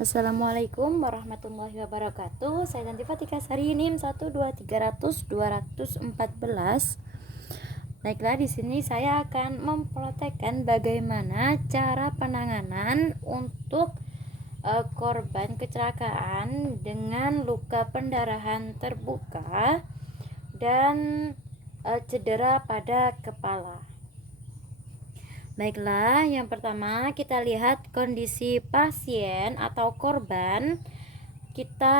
Assalamualaikum warahmatullahi wabarakatuh. Saya Nanti Fatika Sari NIM 12300-214. Baiklah, di sini saya akan mempraktekkan bagaimana cara penanganan untuk korban kecelakaan dengan luka pendarahan terbuka dan cedera pada kepala. Baiklah, yang pertama kita lihat kondisi pasien atau korban. Kita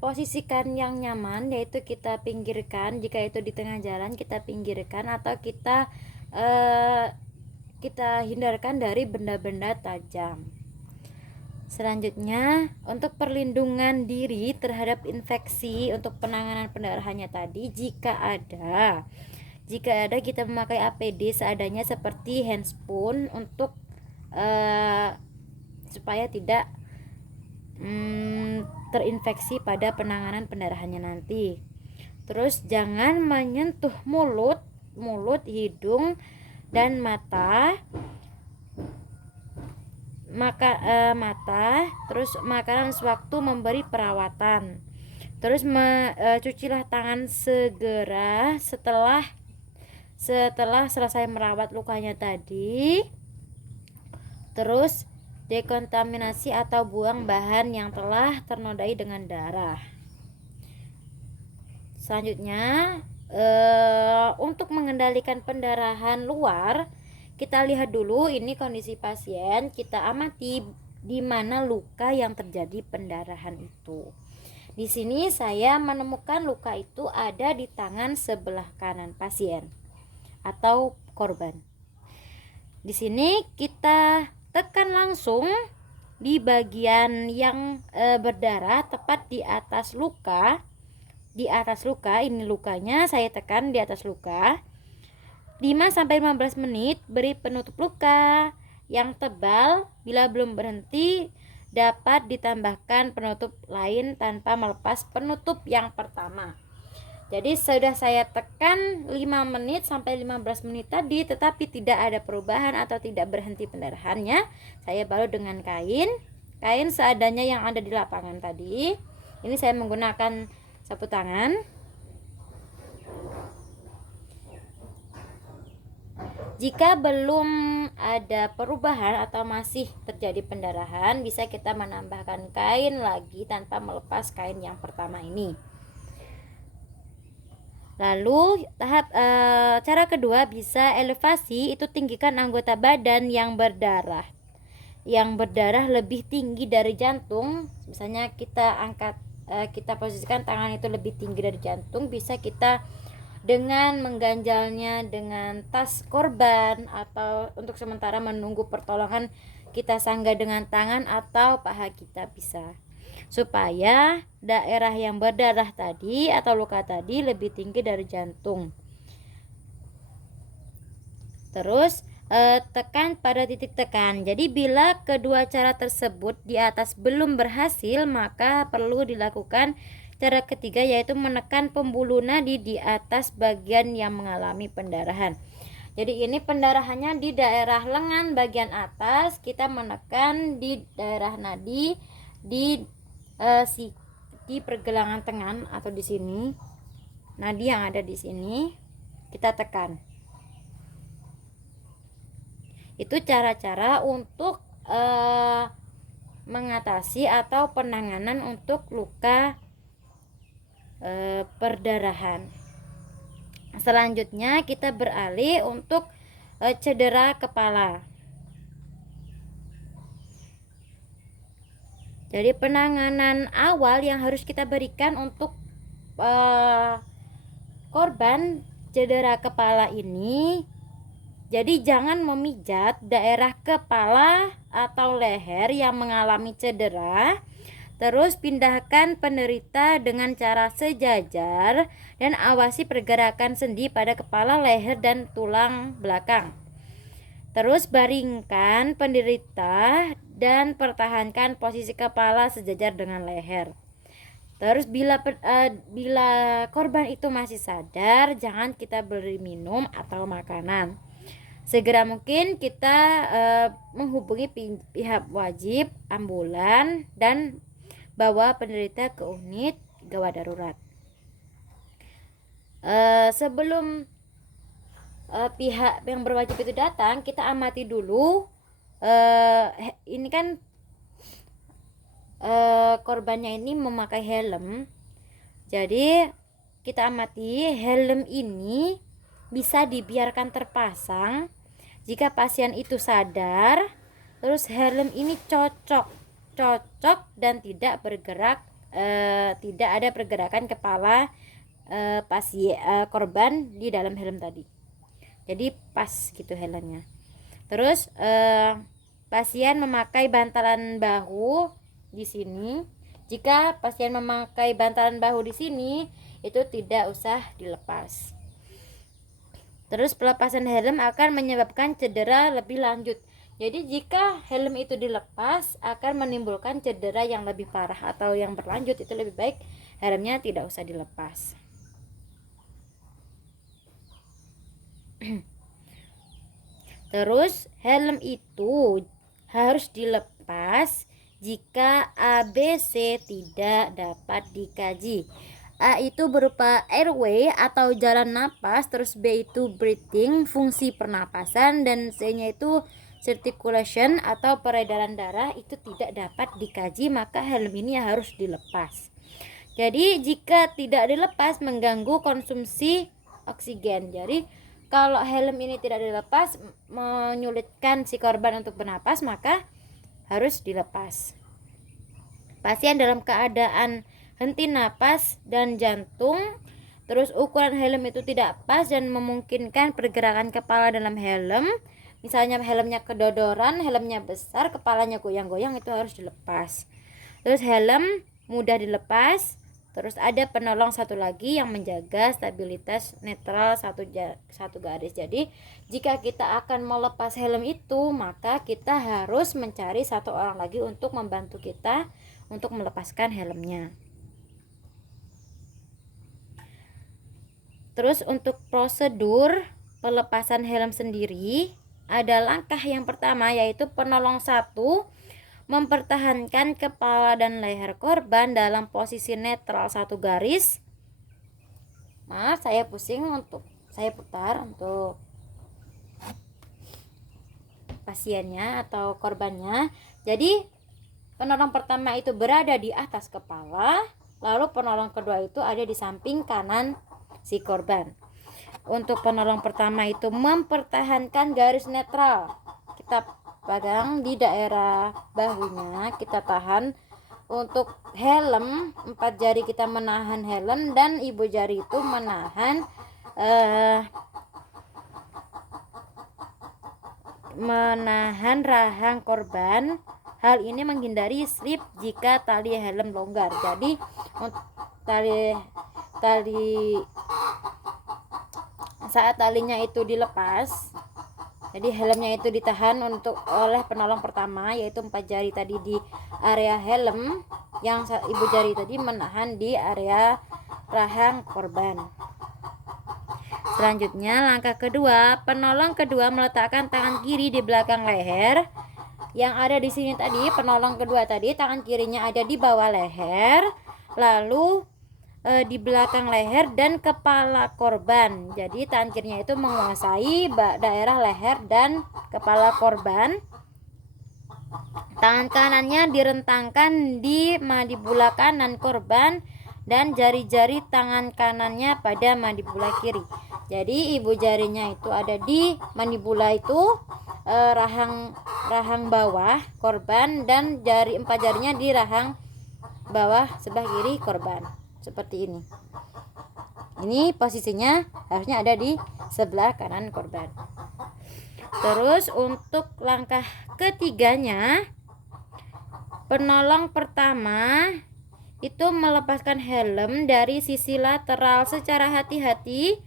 posisikan yang nyaman, yaitu kita pinggirkan. Jika itu di tengah jalan kita pinggirkan, atau kita hindarkan dari benda-benda tajam. Selanjutnya, untuk perlindungan diri terhadap infeksi, untuk penanganan pendarahannya tadi, jika ada kita memakai APD seadanya seperti handspoon untuk supaya tidak terinfeksi pada penanganan pendarahannya nanti. Terus jangan menyentuh mulut, hidung dan mata. Terus makanan sewaktu memberi perawatan. Terus cucilah tangan segera setelah selesai merawat lukanya tadi. Terus dekontaminasi atau buang bahan yang telah ternodai dengan darah. Selanjutnya, untuk mengendalikan pendarahan luar, kita lihat dulu ini kondisi pasien, kita amati di mana luka yang terjadi pendarahan itu. Di sini saya menemukan luka itu ada di tangan sebelah kanan pasien atau korban. Di sini kita tekan langsung di bagian yang berdarah, tepat di atas luka. Di atas luka, ini lukanya, saya tekan di atas luka. 5-15 menit beri penutup luka yang tebal. Bila belum berhenti, dapat ditambahkan penutup lain tanpa melepas penutup yang pertama. Jadi sudah saya tekan 5 menit sampai 15 menit tadi, tetapi tidak ada perubahan atau tidak berhenti pendarahannya. Saya balut dengan kain seadanya yang ada di lapangan tadi. Ini saya menggunakan sapu tangan. Jika belum ada perubahan atau masih terjadi pendarahan, bisa kita menambahkan kain lagi tanpa melepas kain yang pertama ini. Lalu cara kedua, bisa elevasi, itu tinggikan anggota badan yang berdarah. Yang berdarah lebih tinggi dari jantung. Misalnya kita posisikan tangan itu lebih tinggi dari jantung, bisa kita dengan mengganjalnya dengan tas korban, atau untuk sementara menunggu pertolongan kita sanggah dengan tangan atau paha kita bisa, supaya daerah yang berdarah tadi atau luka tadi lebih tinggi dari jantung. Terus tekan pada titik tekan. Jadi bila kedua cara tersebut di atas belum berhasil, maka perlu dilakukan cara ketiga, yaitu menekan pembuluh nadi di atas bagian yang mengalami pendarahan. Jadi ini pendarahannya di daerah lengan bagian atas, kita menekan di daerah nadi di pergelangan tangan atau di sini. Nadi yang ada di sini kita tekan. Itu cara-cara untuk mengatasi atau penanganan untuk luka perdarahan. Selanjutnya kita beralih untuk cedera kepala. Jadi penanganan awal yang harus kita berikan untuk korban cedera kepala ini, jadi jangan memijat daerah kepala atau leher yang mengalami cedera. Terus pindahkan penderita dengan cara sejajar dan awasi pergerakan sendi pada kepala, leher, dan tulang belakang. Terus baringkan penderita dan pertahankan posisi kepala sejajar dengan leher. Terus bila korban itu masih sadar, jangan kita beri minum atau makanan. segera mungkin kita menghubungi pihak wajib ambulan dan bawa penderita ke unit gawat darurat. Sebelum pihak yang berwajib itu datang, kita amati dulu ini kan korbannya ini memakai helm. Jadi kita amati helm ini bisa dibiarkan terpasang jika pasien itu sadar, terus helm ini cocok dan tidak bergerak, tidak ada pergerakan kepala pasien korban di dalam helm tadi. Jadi pas gitu helmnya. Terus pasien memakai bantalan bahu di sini. Jika pasien memakai bantalan bahu di sini, itu tidak usah dilepas. Terus pelepasan helm akan menyebabkan cedera lebih lanjut. Jadi jika helm itu dilepas akan menimbulkan cedera yang lebih parah atau yang berlanjut, itu lebih baik helmnya tidak usah dilepas. Terus helm itu harus dilepas jika ABC tidak dapat dikaji. A itu berupa airway atau jalan napas, terus B itu breathing, fungsi pernapasan, dan C-nya itu circulation atau peredaran darah, itu tidak dapat dikaji, maka helm ini harus dilepas. Jadi jika tidak dilepas mengganggu konsumsi oksigen. Jadi kalau helm ini tidak dilepas menyulitkan si korban untuk bernapas, maka harus dilepas. Pasien dalam keadaan henti napas dan jantung, terus ukuran helm itu tidak pas dan memungkinkan pergerakan kepala dalam helm, misalnya helmnya kedodoran, helmnya besar, kepalanya goyang-goyang, itu harus dilepas. Terus helm mudah dilepas. Terus ada penolong satu lagi yang menjaga stabilitas netral satu garis. Jadi jika kita akan melepas helm itu, maka kita harus mencari satu orang lagi untuk membantu kita untuk melepaskan helmnya. Terus untuk prosedur pelepasan helm sendiri, ada langkah yang pertama yaitu penolong satu mempertahankan kepala dan leher korban dalam posisi netral satu garis. Maaf, saya putar untuk pasiennya atau korbannya. Jadi penolong pertama itu berada di atas kepala, lalu penolong kedua itu ada di samping kanan si korban. Untuk penolong pertama itu mempertahankan garis netral. Kita pegang di daerah bahunya, kita tahan. Untuk helm, 4 jari kita menahan helm dan ibu jari itu menahan rahang korban. Hal ini menghindari slip jika tali helm longgar. Jadi tali saat talinya itu dilepas, jadi helmnya itu ditahan oleh penolong pertama, yaitu 4 jari tadi di area helm, yang ibu jari tadi menahan di area rahang korban. Selanjutnya langkah kedua, penolong kedua meletakkan tangan kiri di belakang leher. Yang ada di sini tadi, penolong kedua tadi tangan kirinya ada di bawah leher, lalu di belakang leher dan kepala korban. Jadi tangan kirinya itu menguasai daerah leher dan kepala korban. Tangan kanannya direntangkan di mandibula kanan korban dan jari-jari tangan kanannya pada mandibula kiri. Jadi ibu jarinya itu ada di mandibula itu, rahang bawah korban, dan 4 jarinya di rahang bawah sebelah kiri korban. Seperti ini. Ini posisinya harusnya ada di sebelah kanan korban. Terus untuk langkah ketiganya, penolong pertama itu melepaskan helm dari sisi lateral secara hati-hati.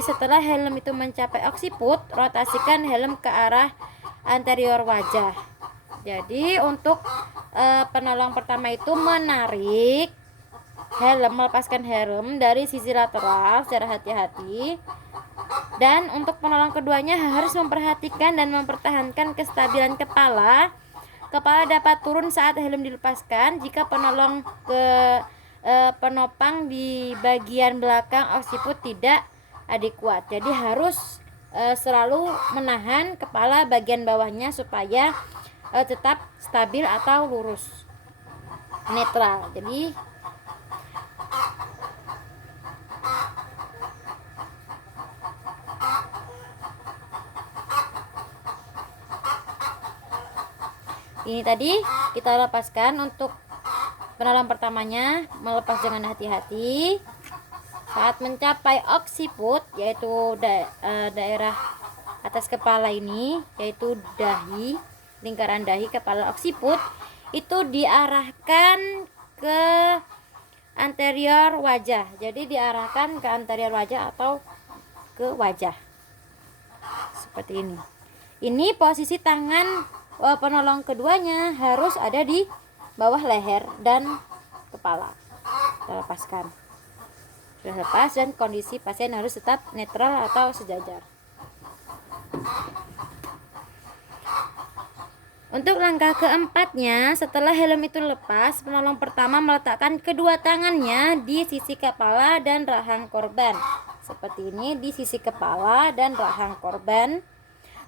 Setelah helm itu mencapai oksiput, rotasikan helm ke arah anterior wajah. Jadi untuk penolong pertama itu melepaskan helm dari sisi lateral secara hati-hati. Dan untuk penolong keduanya harus memperhatikan dan mempertahankan kestabilan kepala. Kepala dapat turun saat helm dilepaskan jika penopang di bagian belakang occiput tidak adekuat. Jadi harus selalu menahan kepala bagian bawahnya supaya tetap stabil atau lurus, netral. Jadi ini tadi kita lepaskan. Untuk penolong pertamanya, melepas dengan hati-hati. Saat mencapai occiput, yaitu daerah atas kepala ini, yaitu dahi, lingkaran dahi kepala occiput, itu diarahkan ke anterior wajah. Jadi diarahkan ke anterior wajah atau ke wajah seperti ini. Ini posisi tangan penolong keduanya harus ada di bawah leher dan kepala. Kita lepaskan. Sudah lepas dan kondisi pasien harus tetap netral atau sejajar. Untuk langkah keempatnya, setelah helm itu lepas, penolong pertama meletakkan kedua tangannya di sisi kepala dan rahang korban. Seperti ini, di sisi kepala dan rahang korban.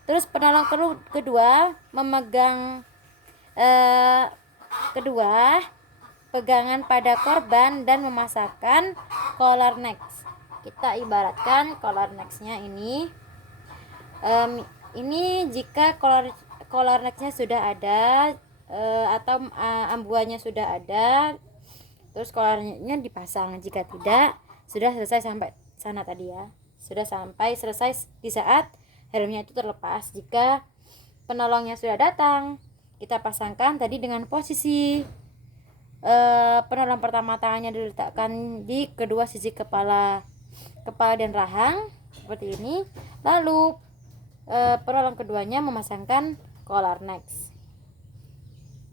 Terus penolong kedua memegang pegangan pada korban dan memasangkan collar next. Kita ibaratkan collar next-nya ini. Ini jika collar next-nya sudah ada atau ambuannya sudah ada, terus collarnya dipasang. Jika tidak, sudah selesai sampai sana tadi ya. Sudah sampai selesai di saat helmnya itu terlepas. Jika penolongnya sudah datang, kita pasangkan tadi dengan posisi penolong pertama, tangannya diletakkan di kedua sisi kepala dan rahang seperti ini. Lalu penolong keduanya memasangkan collar next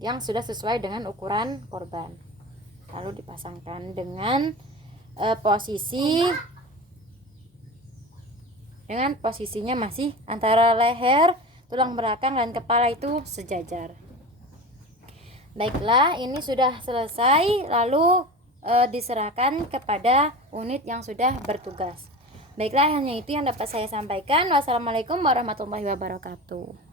yang sudah sesuai dengan ukuran korban. Lalu dipasangkan dengan posisinya masih antara leher, tulang belakang dan kepala itu sejajar. Baiklah, ini sudah selesai, lalu diserahkan kepada unit yang sudah bertugas. Baiklah, hanya itu yang dapat saya sampaikan. Wassalamualaikum warahmatullahi wabarakatuh.